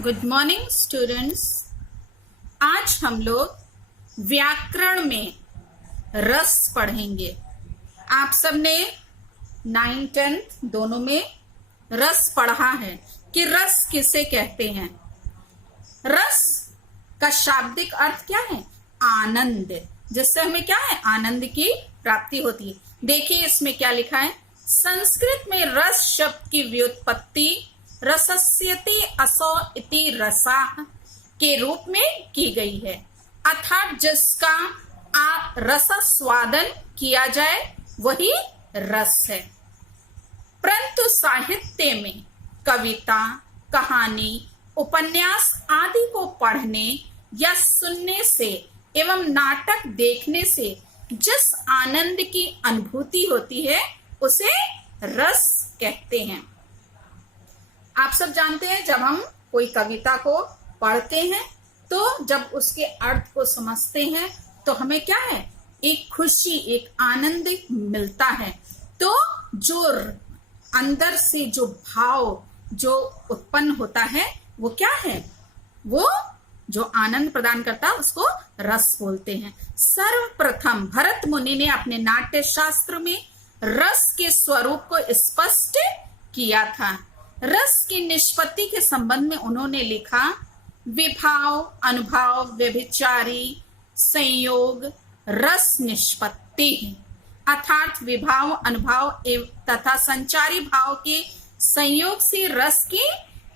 Good morning students. आज हम लोग व्याकरण में रस पढ़ेंगे। आप सबने 9th-10th दोनों में रस पढ़ा है कि रस किसे कहते हैं। रस का शाब्दिक अर्थ क्या है? आनंद, जिससे हमें क्या है? आनंद की प्राप्ति होती है। देखिए इसमें क्या लिखा है। संस्कृत में रस शब्द की व्युत्पत्ति रसस्यति असौ इति रसाः के रूप में की गई है, अर्थात जिसका रसस्वादन किया जाए वही रस है। परंतु साहित्य में कविता, कहानी, उपन्यास आदि को पढ़ने या सुनने से एवं नाटक देखने से जिस आनंद की अनुभूति होती है उसे रस कहते हैं। आप सब जानते हैं, जब हम कोई कविता को पढ़ते हैं तो जब उसके अर्थ को समझते हैं तो हमें क्या है? एक खुशी, एक आनंद मिलता है। तो जो अंदर से जो भाव जो उत्पन्न होता है वो क्या है? वो जो आनंद प्रदान करता है उसको रस बोलते हैं। सर्वप्रथम भरत मुनि ने अपने नाट्य शास्त्र में रस के स्वरूप को स्पष्ट किया था। रस की निष्पत्ति के संबंध में उन्होंने लिखा, विभाव, अनुभाव, व्यभिचारी, संयोग, रस निष्पत्ति, अर्थात विभाव, अनुभाव तथा संचारी भाव के संयोग से रस की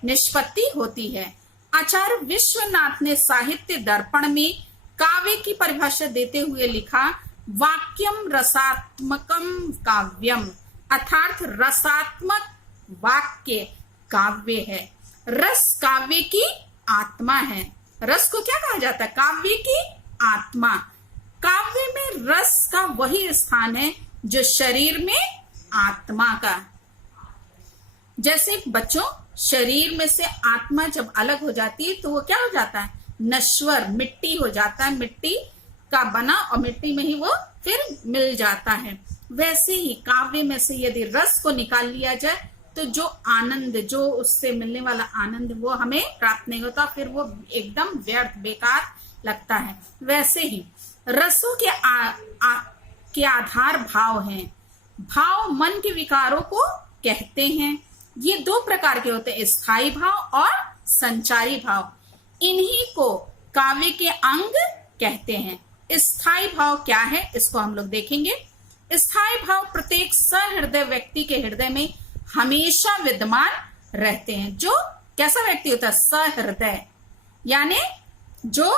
निष्पत्ति होती है। आचार्य विश्वनाथ ने साहित्य दर्पण में काव्य की परिभाषा देते हुए लिखा, वाक्यम रसात्मकम काव्यम, अर्थात रसात्मक वाक्य काव्य है। रस काव्य की आत्मा है। रस को क्या कहा जाता है? काव्य की आत्मा। काव्य में रस का वही स्थान है जो शरीर में आत्मा का। जैसे बच्चों, शरीर में से आत्मा जब अलग हो जाती है तो वो क्या हो जाता है? नश्वर, मिट्टी हो जाता है। मिट्टी का बना और मिट्टी में ही वो फिर मिल जाता है। वैसे ही काव्य में से यदि रस को निकाल लिया जाए तो जो आनंद, जो उससे मिलने वाला आनंद वो हमें प्राप्त नहीं होता, फिर वो एकदम व्यर्थ, बेकार लगता है। वैसे ही रसों के आधार भाव हैं। भाव मन के विकारों को कहते हैं। ये दो प्रकार के होते हैं, स्थायी भाव और संचारी भाव। इन्हीं को काव्य के अंग कहते हैं। स्थायी भाव क्या है इसको हम लोग देखेंगे। स्थायी भाव प्रत्येक सहृदय व्यक्ति के हृदय में हमेशा विद्यमान रहते हैं। जो कैसा व्यक्ति होता है? सहृदय, यानी जो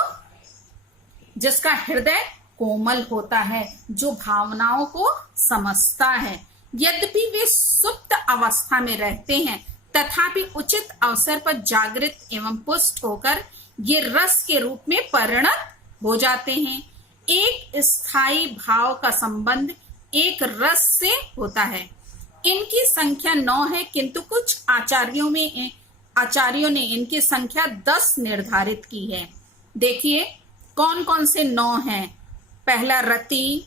जिसका हृदय कोमल होता है, जो भावनाओं को समझता है। यद्यपि वे सुप्त अवस्था में रहते हैं तथापि उचित अवसर पर जागृत एवं पुष्ट होकर ये रस के रूप में परिणत हो जाते हैं। एक स्थायी भाव का संबंध एक रस से होता है। इनकी संख्या 9 है, किंतु कुछ आचार्यों ने इनकी संख्या 10 निर्धारित की है। देखिए कौन कौन से 9 हैं। पहला रति,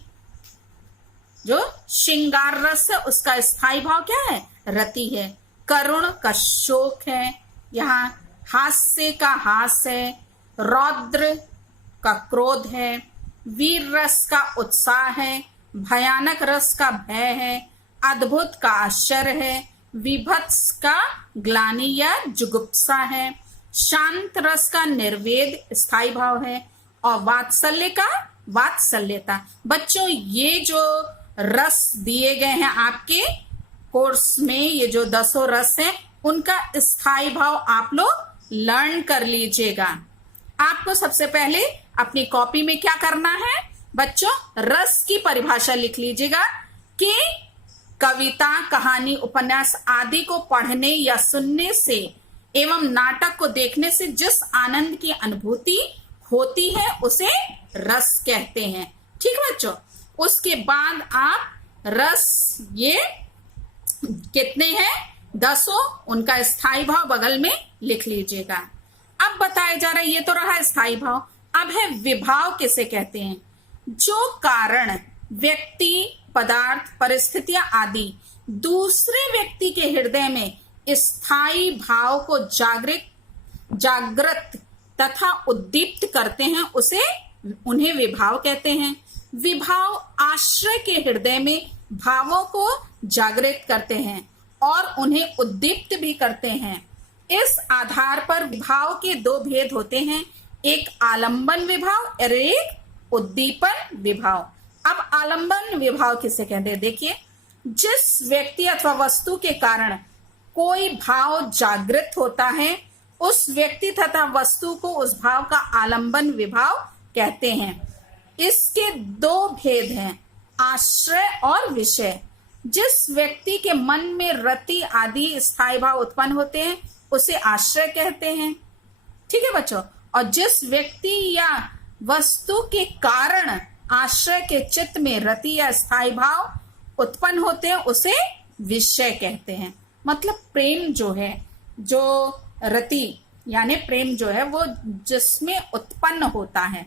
जो श्रृंगार रस है उसका स्थायी भाव क्या है? रति है। करुण का शोक है, यहाँ हास्य का हास है। रौद्र का क्रोध है। वीर रस का उत्साह है। भयानक रस का भय है। अद्भुत का आश्चर्य है। विभत्स का ग्लानि या जुगुप्सा है। शांत रस का निर्वेद स्थायी भाव है। और वात्सल्य का वात्सल्यता। बच्चों, ये जो रस दिए गए हैं आपके कोर्स में, ये जो 10 रस हैं, उनका स्थायी भाव आप लोग लर्न कर लीजिएगा। आपको सबसे पहले अपनी कॉपी में क्या करना है बच्चों? रस की परिभाषा लिख लीजिएगा कि कविता, कहानी, उपन्यास आदि को पढ़ने या सुनने से एवं नाटक को देखने से जिस आनंद की अनुभूति होती है उसे रस कहते हैं। ठीक है बच्चों। उसके बाद आप रस, ये कितने हैं? 10, उनका स्थायी भाव बगल में लिख लीजिएगा। अब बताया जा रहा है, ये तो रहा स्थायी भाव। अब है विभाव किसे कहते हैं? जो कारण, व्यक्ति, पदार्थ, परिस्थितियां आदि दूसरे व्यक्ति के हृदय में स्थायी भाव को जागृत जागृत तथा उद्दीप्त करते हैं उन्हें विभाव कहते हैं। विभाव आश्रय के हृदय में भावों को जागृत करते हैं और उन्हें उद्दीप्त भी करते हैं। इस आधार पर विभाव के दो भेद होते हैं, एक आलंबन विभाव और एक उद्दीपन विभाव। अब आलंबन विभाव किसे कहते हैं? देखिए, जिस व्यक्ति अथवा वस्तु के कारण कोई भाव जागृत होता है उस व्यक्ति तथा वस्तु को उस भाव का आलंबन विभाव कहते हैं। इसके दो भेद हैं, आश्रय और विषय। जिस व्यक्ति के मन में रति आदि स्थायी भाव उत्पन्न होते हैं उसे आश्रय कहते हैं, ठीक है बच्चों। और जिस व्यक्ति या वस्तु के कारण आश्रय के चित्त में रति या स्थायी भाव उत्पन्न होते हैं उसे विषय कहते हैं। मतलब प्रेम जो है, जो रति यानी प्रेम जो है वो जिसमें उत्पन्न होता है,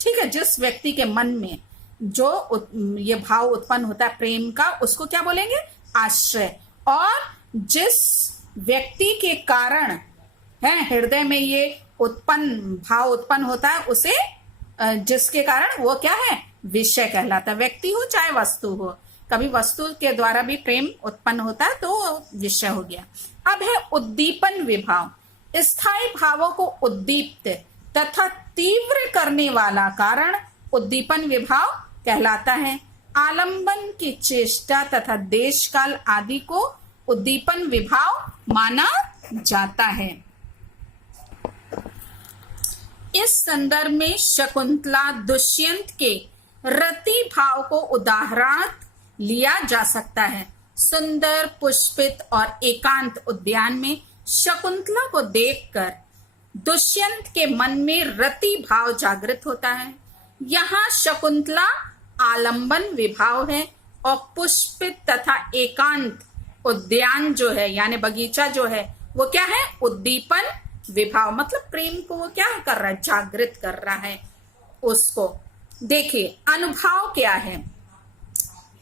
ठीक है, जिस व्यक्ति के मन में जो ये भाव उत्पन्न होता है प्रेम का, उसको क्या बोलेंगे? आश्रय। और जिस व्यक्ति के कारण है हृदय में ये भाव उत्पन्न होता है उसे जिसके कारण वो क्या है? विषय कहलाता है। व्यक्ति हो चाहे वस्तु हो, कभी वस्तु के द्वारा भी प्रेम उत्पन्न होता है तो विषय हो गया। अब है उद्दीपन विभाव। स्थायी भावों को उद्दीप्त तथा तीव्र करने वाला कारण उद्दीपन विभाव कहलाता है। आलंबन की चेष्टा तथा देश काल आदि को उद्दीपन विभाव माना जाता है। इस संदर्भ में शकुंतला दुष्यंत के रति भाव को उदाहरण लिया जा सकता है। सुंदर पुष्पित और एकांत उद्यान में शकुंतला को देखकर दुष्यंत के मन में रति भाव जागृत होता है। यहाँ शकुंतला आलंबन विभाव है और पुष्पित तथा एकांत उद्यान जो है यानी बगीचा जो है वो क्या है? उद्दीपन विभाव। मतलब प्रेम को वो क्या कर रहा है? जागृत कर रहा है उसको। देखिए अनुभव क्या है?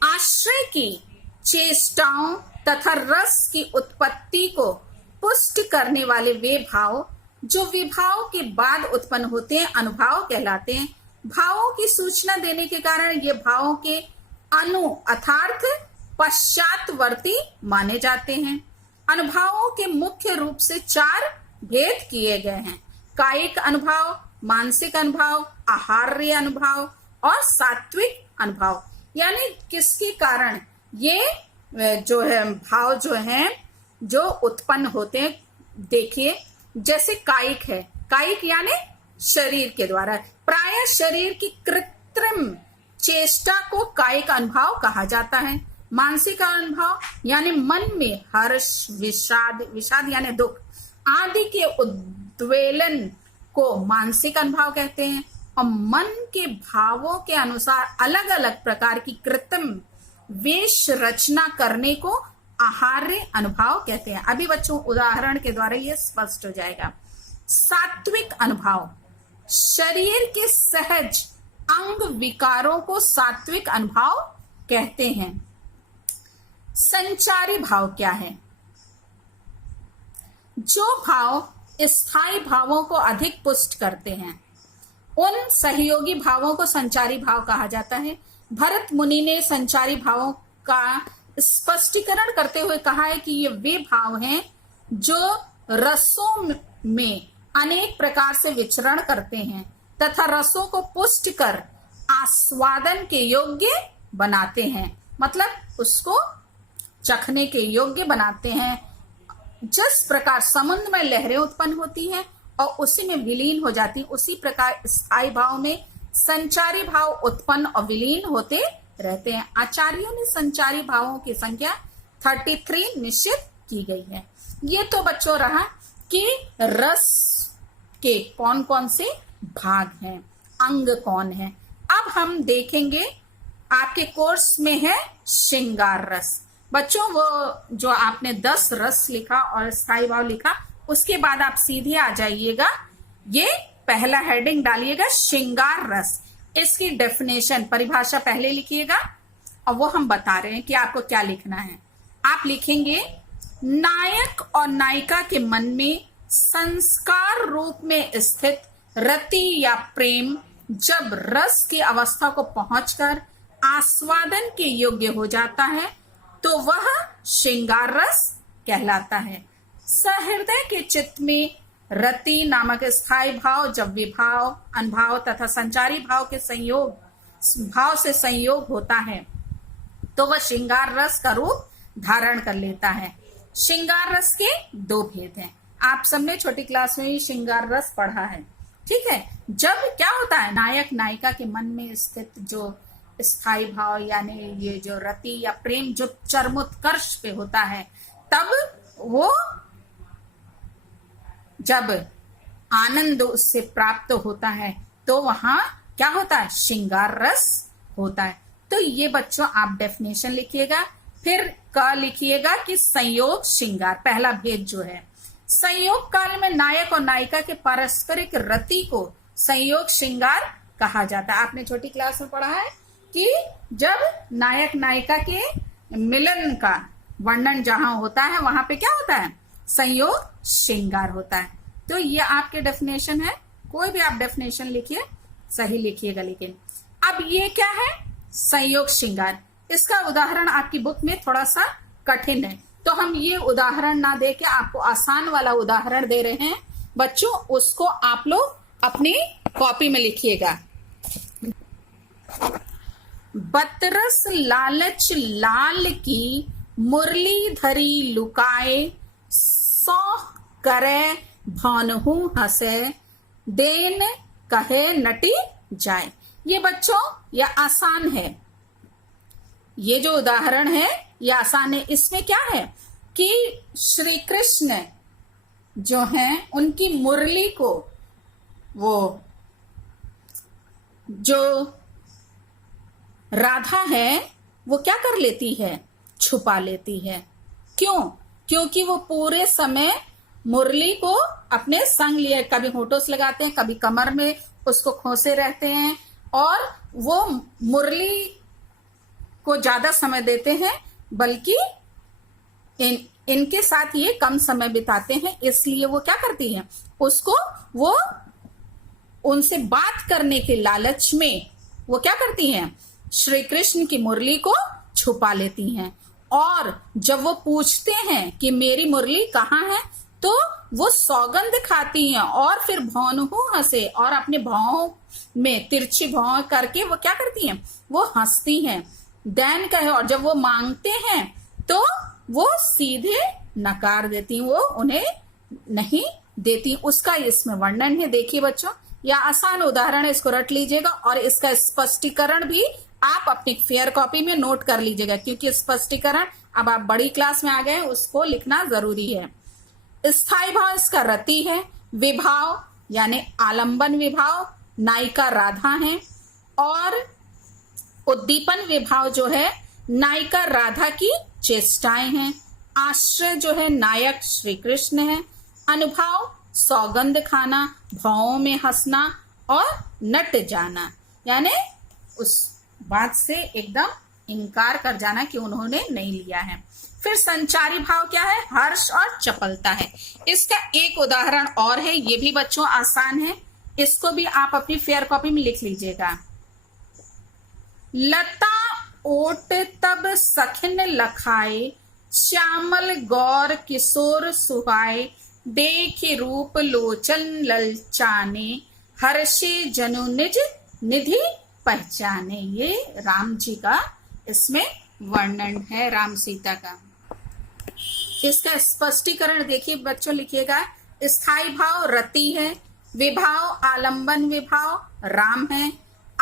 आश्रय की चेष्टाओं तथा रस की उत्पत्ति को पुष्ट करने वाले वे भाव जो विभाव के बाद उत्पन्न होते हैं अनुभाव कहलाते हैं। भावों की सूचना देने के कारण ये भावों के अर्थात पश्चातवर्ती माने जाते हैं। अनुभावों के मुख्य रूप से 4 भेद किए गए हैं: कायिक अनुभव, मानसिक अनुभव, आहार्य अनुभव और सात्विक अनुभव। यानी किसके कारण ये जो है भाव जो हैं जो उत्पन्न होते हैं। देखिए जैसे कायिक है, कायिक यानी शरीर के द्वारा, प्राय शरीर की कृत्रिम चेष्टा को कायिक अनुभव कहा जाता है। मानसिक अनुभव यानी मन में हर्ष, विषाद यानी दुख आदि के उद्वेलन को मानसिक अनुभव कहते हैं। और मन के भावों के अनुसार अलग अलग प्रकार की कृत्रिम वेश रचना करने को आहार्य अनुभव कहते हैं। अभी बच्चों उदाहरण के द्वारा ये स्पष्ट हो जाएगा। सात्विक अनुभव शरीर के सहज अंग विकारों को सात्विक अनुभव कहते हैं। संचारी भाव क्या है? जो भाव स्थायी भावों को अधिक पुष्ट करते हैं उन सहयोगी भावों को संचारी भाव कहा जाता है। भरत मुनि ने संचारी भावों का स्पष्टीकरण करते हुए कहा है कि ये वे भाव हैं जो रसों में अनेक प्रकार से विचरण करते हैं तथा रसों को पुष्ट कर आस्वादन के योग्य बनाते हैं। मतलब उसको चखने के योग्य बनाते हैं। जिस प्रकार समुद्र में लहरें उत्पन्न होती हैं और उसी में विलीन हो जाती, उसी प्रकार स्थायी भाव में संचारी भाव उत्पन्न और विलीन होते रहते हैं। आचार्यों ने संचारी भावों की संख्या 33 निश्चित की गई है। ये तो बच्चों रहा कि रस के कौन कौन से भाग हैं, अंग कौन है। अब हम देखेंगे आपके कोर्स में है श्रृंगार रस। बच्चों वो जो आपने 10 रस लिखा और स्थायी भाव लिखा उसके बाद आप सीधे आ जाइएगा, ये पहला हेडिंग डालिएगा श्रृंगार रस। इसकी डेफिनेशन परिभाषा पहले लिखिएगा और वो हम बता रहे हैं कि आपको क्या लिखना है। आप लिखेंगे नायक और नायिका के मन में संस्कार रूप में स्थित रति या प्रेम जब रस की अवस्था को पहुंचकर आस्वादन के योग्य हो जाता है तो वह श्रृंगार रस कहलाता है। सहृदय के चित्त में रति नामक स्थायी भाव जब विभाव, अनुभाव तथा संचारी भाव से संयोग होता है तो वह श्रृंगार रस का रूप धारण कर लेता है। श्रृंगार रस के दो भेद हैं। आप सबने छोटी क्लास में ही श्रृंगार रस पढ़ा है, ठीक है। जब क्या होता है, नायक नायिका के मन में स्थित जो स्थायी भाव यानी ये जो रति या प्रेम जो चरमोत्कर्ष पे होता है, तब वो जब आनंद उससे प्राप्त होता है तो वहां क्या होता है, श्रृंगार रस होता है। तो ये बच्चों आप डेफिनेशन लिखिएगा, फिर क लिखिएगा कि संयोग श्रृंगार, पहला भेद जो है। संयोग काल में नायक और नायिका के पारस्परिक रति को संयोग श्रृंगार कहा जाता है। आपने छोटी क्लास में पढ़ा है कि जब नायक नायिका के मिलन का वर्णन जहां होता है वहां पे क्या होता है, संयोग श्रृंगार होता है। तो ये आपके डेफिनेशन है, कोई भी आप डेफिनेशन लिखिए, सही लिखिएगा। लेकिन अब ये क्या है, संयोग श्रृंगार, इसका उदाहरण आपकी बुक में थोड़ा सा कठिन है, तो हम ये उदाहरण ना दे के आपको आसान वाला उदाहरण दे रहे हैं बच्चों, उसको आप लोग अपनी कॉपी में लिखिएगा। बतरस लालच लाल की मुरली धरी लुकाए, सौ करे भानहु हंसे, देन कहे नटी जाए। ये बच्चों ये आसान है, ये जो उदाहरण है ये आसान है। इसमें क्या है कि श्री कृष्ण जो हैं उनकी मुरली को वो जो राधा है वो क्या कर लेती है, छुपा लेती है। क्यों? क्योंकि वो पूरे समय मुरली को अपने संग लिए, कभी होठों से लगाते हैं, कभी कमर में उसको खोसे रहते हैं, और वो मुरली को ज्यादा समय देते हैं, बल्कि इनके साथ ये कम समय बिताते हैं। इसलिए वो क्या करती है, उसको वो उनसे बात करने के लालच में वो क्या करती हैं, श्री कृष्ण की मुरली को छुपा लेती हैं। और जब वो पूछते हैं कि मेरी मुरली कहाँ है, तो वो सौगंध खाती हैं और फिर भौनहु हंसे, और अपने भावों में तिरछी भाव करके वो क्या करती हैं, वो हंसती हैं। दैन कहे, और जब वो मांगते हैं तो वो सीधे नकार देती, वो उन्हें नहीं देती। उसका इसमें वर्णन है, देखिए बच्चों, यह आसान उदाहरण है, इसको रट लीजिएगा और इसका स्पष्टीकरण भी आप अपनी फेयर कॉपी में नोट कर लीजिएगा, क्योंकि स्पष्टीकरण अब आप बड़ी क्लास में आ गए, उसको लिखना जरूरी है। स्थायी भाव इसका रति है, विभाव यानी आलंबन विभाव नायिका राधा है, और उद्दीपन विभाव जो है नायिका राधा की चेष्टाएं हैं। आश्रय जो है नायक श्री कृष्ण है। अनुभाव सौगंध खाना, भावों में हंसना, और नट जाना यानी उस बात से एकदम इनकार कर जाना कि उन्होंने नहीं लिया है। फिर संचारी भाव क्या है, हर्ष और चपलता है। इसका एक उदाहरण और है, ये भी बच्चों आसान है, इसको भी आप अपनी फेयर कॉपी में लिख लीजिएगा। लता ओट तब सखिन लखाए, श्यामल गौर किशोर सुहाए, देख रूप लोचन ललचाने, हर्षे जनु निज निधि पहचाने। ये राम जी का इसमें वर्णन है, राम सीता का। इसका स्पष्टीकरण देखिए बच्चों, लिखिएगा। स्थायी भाव रति है, विभाव आलंबन विभाव राम है,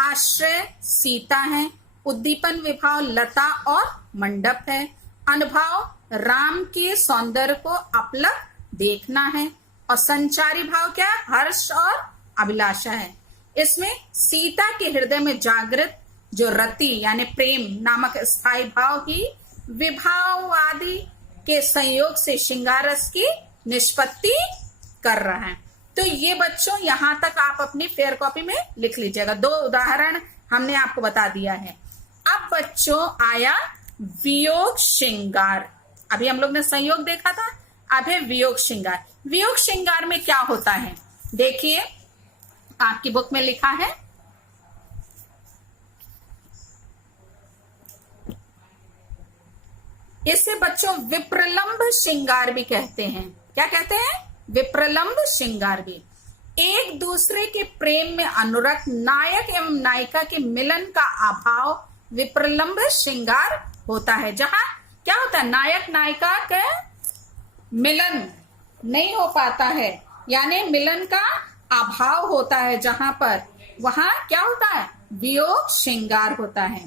आश्रय सीता है, उद्दीपन विभाव लता और मंडप है, अनुभाव राम के सौंदर्य को अपलक देखना है, और संचारी भाव क्या है, हर्ष और अभिलाषा है। इसमें सीता के हृदय में जागृत जो रति यानी प्रेम नामक स्थायी भाव ही विभाव आदि के संयोग से श्रृंगार रस की निष्पत्ति कर रहा है। तो ये बच्चों यहां तक आप अपनी फेयर कॉपी में लिख लीजिएगा। दो उदाहरण हमने आपको बता दिया है। अब बच्चों आया वियोग श्रृंगार। अभी हम लोग ने संयोग देखा था, अब है वियोग श्रृंगार। वियोग श्रृंगार में क्या होता है, देखिए आपकी बुक में लिखा है, इसे बच्चों विप्रलंब श्रृंगार भी कहते हैं। क्या कहते हैं? विप्रलंब श्रृंगार भी। एक दूसरे के प्रेम में अनुरक्त नायक एवं नायिका के मिलन का अभाव विप्रलंब श्रृंगार होता है। जहां क्या होता है, नायक नायिका का मिलन नहीं हो पाता है, यानी मिलन का अभाव होता है, जहां पर वहां क्या होता है, वियोग श्रृंगार होता है।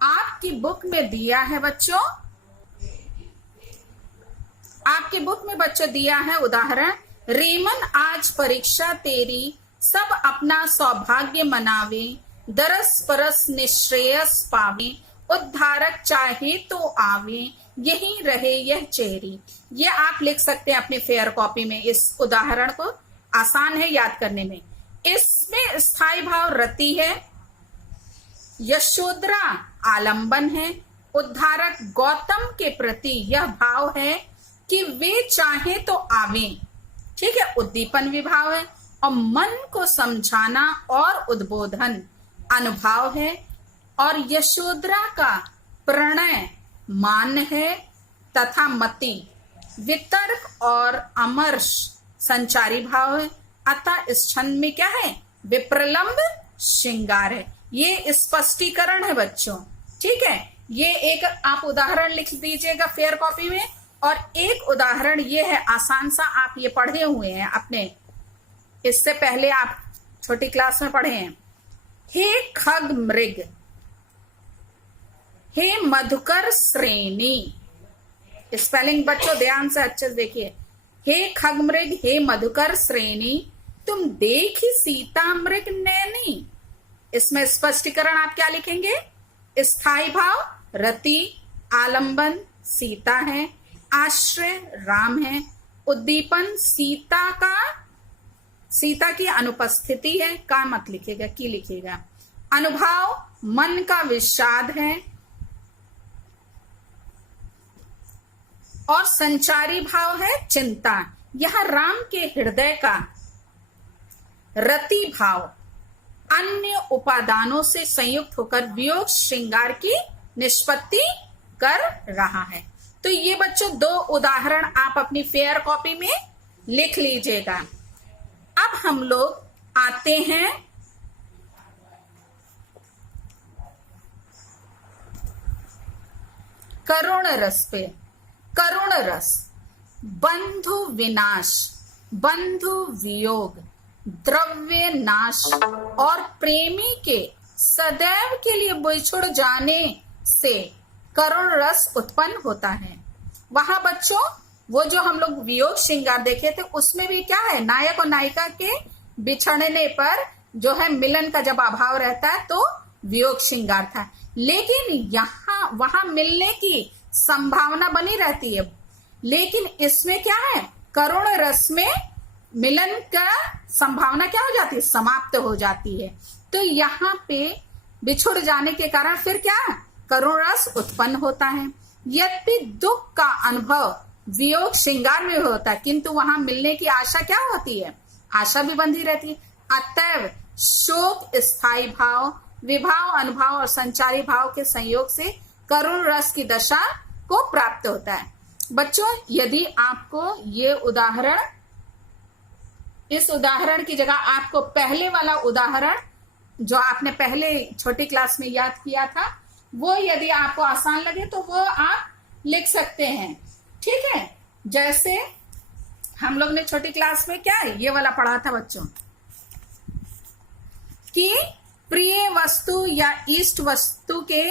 आपकी बुक में दिया है बच्चों, आपकी बुक में बच्चों दिया है उदाहरण, रेमन आज परीक्षा तेरी, सब अपना सौभाग्य मनावे, दरस परस निश्रेयस पावे, उद्धारक चाहे तो आवे, यही रहे यह चेहरी। ये आप लिख सकते हैं अपनी फेयर कॉपी में। इस उदाहरण को आसान है याद करने में। इसमें स्थायी भाव रति है, यशोधरा आलंबन है, उद्धारक गौतम के प्रति यह भाव है कि वे चाहे तो आवे, ठीक है, उद्दीपन विभाव है, और मन को समझाना और उद्बोधन अनुभाव है, और यशोधरा का प्रणय मान है तथा मति वितर्क और अमर्ष संचारी भाव है। अतः इस छंद में क्या है, विप्रलंब श्रृंगार है। ये स्पष्टीकरण है बच्चों, ठीक है। ये एक आप उदाहरण लिख दीजिएगा फेयर कॉपी में, और एक उदाहरण ये है आसान सा, आप ये पढ़े हुए हैं अपने, इससे पहले आप छोटी क्लास में पढ़े हैं। हे खग मृग, हे मधुकर श्रेणी, स्पेलिंग बच्चों ध्यान से अच्छे से देखिए। हे खग मृग, हे मधुकर श्रेणी, तुम देखी सीता मृग नैनी। इसमें स्पष्टीकरण आप क्या लिखेंगे, स्थायी भाव रति, आलंबन सीता है, आश्रय राम है, उद्दीपन सीता की अनुपस्थिति है, का मत लिखेगा, की लिखेगा, अनुभाव मन का विषाद है, और संचारी भाव है चिंता। यह राम के हृदय का रति भाव अन्य उपादानों से संयुक्त होकर वियोग श्रृंगार की निष्पत्ति कर रहा है। तो ये बच्चों दो उदाहरण आप अपनी फेयर कॉपी में लिख लीजिएगा। अब हम लोग आते हैं करुण रस पे। करुण रस, बंधु विनाश, बंधु वियोग, द्रव्य नाश और प्रेमी के सदैव के लिए बिछुड़ जाने से करुण रस उत्पन्न होता है। वहां बच्चों वो जो हम लोग वियोग श्रृंगार देखे थे उसमें भी क्या है, नायक और नायिका के बिछड़ने पर जो है मिलन का जब अभाव रहता है तो वियोग श्रृंगार था। लेकिन यहाँ वहां मिलने की संभावना बनी रहती है, लेकिन इसमें क्या है, करुण रस में मिलन का संभावना क्या हो जाती है, समाप्त हो जाती है। तो यहाँ पे बिछुड़ जाने के कारण फिर क्या, करुण रस उत्पन्न होता है। यद्यपि दुख का अनुभव वियोग श्रृंगार में होता है, किंतु वहां मिलने की आशा क्या होती है, आशा भी बंधी रहती है। अतएव शोक स्थायी भाव, विभाव अनुभाव और संचारी भाव के संयोग से करुण रस की दशा को प्राप्त होता है। बच्चों यदि आपको ये उदाहरण, इस उदाहरण की जगह आपको पहले वाला उदाहरण जो आपने पहले छोटी क्लास में याद किया था वो यदि आपको आसान लगे तो वो आप लिख सकते हैं, ठीक है। जैसे हम लोग ने छोटी क्लास में क्या है, ये वाला पढ़ा था बच्चों कि प्रिय वस्तु या इष्ट वस्तु के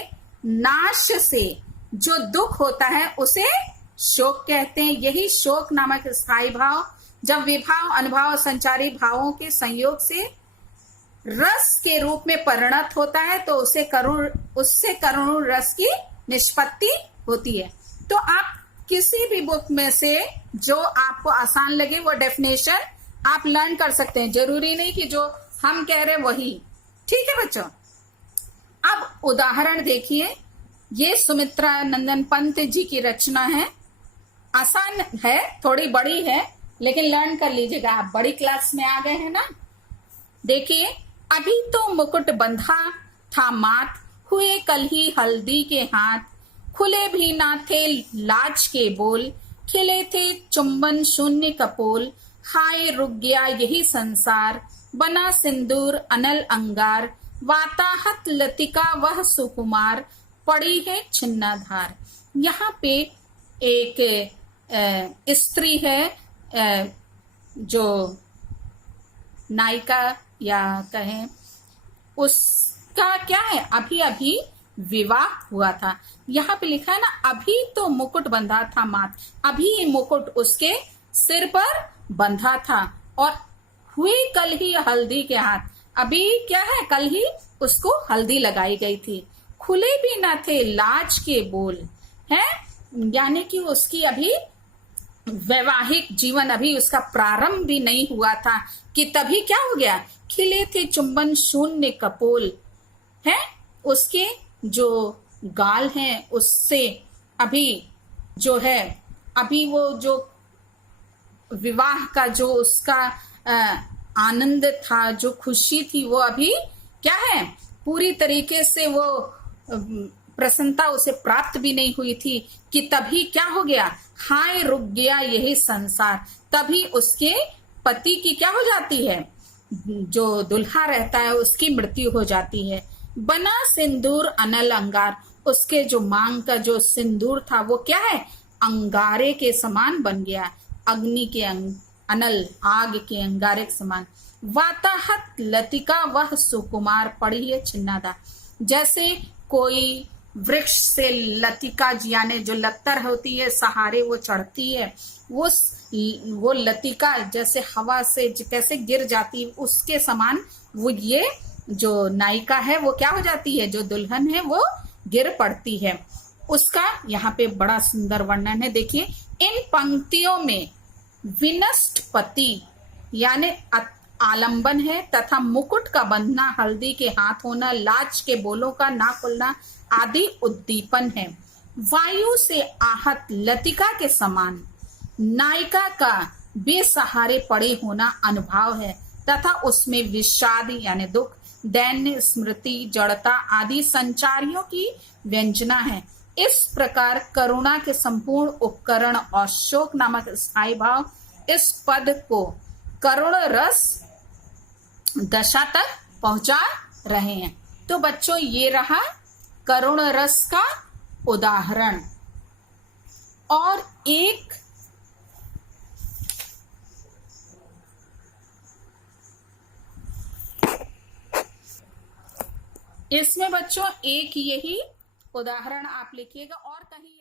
नाश से जो दुख होता है उसे शोक कहते हैं। यही शोक नामक स्थायी भाव जब विभाव अनुभाव और संचारी भावों के संयोग से रस के रूप में परिणत होता है तो उससे करुण रस की निष्पत्ति होती है। तो आप किसी भी बुक में से जो आपको आसान लगे वो डेफिनेशन आप लर्न कर सकते हैं, जरूरी नहीं कि जो हम कह रहे वही, ठीक है बच्चों। अब उदाहरण देखिए, ये सुमित्रा नंदन पंत जी की रचना है, आसान है, थोड़ी बड़ी है लेकिन लर्न कर लीजिएगा, आप बड़ी क्लास में आ गए हैं ना। देखिए, अभी तो मुकुट बंधा था माथ, हुए कल ही हल्दी के हाथ, खुले भी ना थे लाज के बोल, खिले थे चुंबन शून्य कपोल, हाय रुक गया यही संसार, बना सिंदूर अनल अंगार, वाताहत लतिका वह सुकुमार, पड़ी है छिन्नाधार। यहाँ पे एक स्त्री है, जो नायिका या कहें, उसका क्या है, अभी अभी विवाह हुआ था। यहाँ पे लिखा है ना, अभी तो मुकुट बंधा था माथ, अभी मुकुट उसके सिर पर बंधा था, और हुई कल ही हल्दी के हाथ, अभी क्या है, कल ही उसको हल्दी लगाई गई थी। खुले भी ना थे लाज के बोल, है यानी कि उसकी अभी वैवाहिक जीवन अभी उसका प्रारंभ भी नहीं हुआ था कि तभी क्या हो गया, खिले थे चुंबन शून्य कपोल, है उसके जो गाल हैं उससे अभी जो है, अभी वो जो विवाह का जो उसका आनंद था, जो खुशी थी, वो अभी क्या है, पूरी तरीके से वो प्रसन्नता उसे प्राप्त भी नहीं हुई थी कि तभी क्या हो गया, हाय रुक गया यही संसार, तभी उसके पति की क्या हो जाती है, जो दुल्हा रहता है उसकी मृत्यु हो जाती है। बना सिंदूर अनल अंगार, उसके जो मांग का जो सिंदूर था वो क्या है, अंगारे के समान बन गया, अग्नि के अनल आग के अंगारे के समान। वाताहत लतिका वह सुकुमार, पड़ी है छिन्नादा, जैसे कोई वृक्ष से लतिका यानी जो लत्तर होती है सहारे वो चढ़ती है, वो लतिका जैसे हवा से कैसे गिर जाती है उसके समान वो ये जो नायिका है वो क्या हो जाती है, जो दुल्हन है वो गिर पड़ती है। उसका यहाँ पे बड़ा सुंदर वर्णन है। देखिए, इन पंक्तियों में विनष्ट पति यानी आलंबन है, तथा मुकुट का बंधना, हल्दी के हाथ होना, लाज के बोलों का ना खुलना आदि उद्दीपन है। वायु से आहत लतिका के समान नायिका का बेसहारे पड़े होना अनुभव है, तथा उसमें विषाद यानी दुख, दैन्य, स्मृति, जड़ता आदि संचारियों की व्यंजना है। इस प्रकार करुणा के संपूर्ण उपकरण और शोक नामक स्थायी भाव इस पद को करुण रस दशा तक पहुंचा रहे हैं। तो बच्चों, ये रहा करुण रस का उदाहरण। और एक इसमें बच्चों एक यही उदाहरण आप लिखिएगा, और कहीं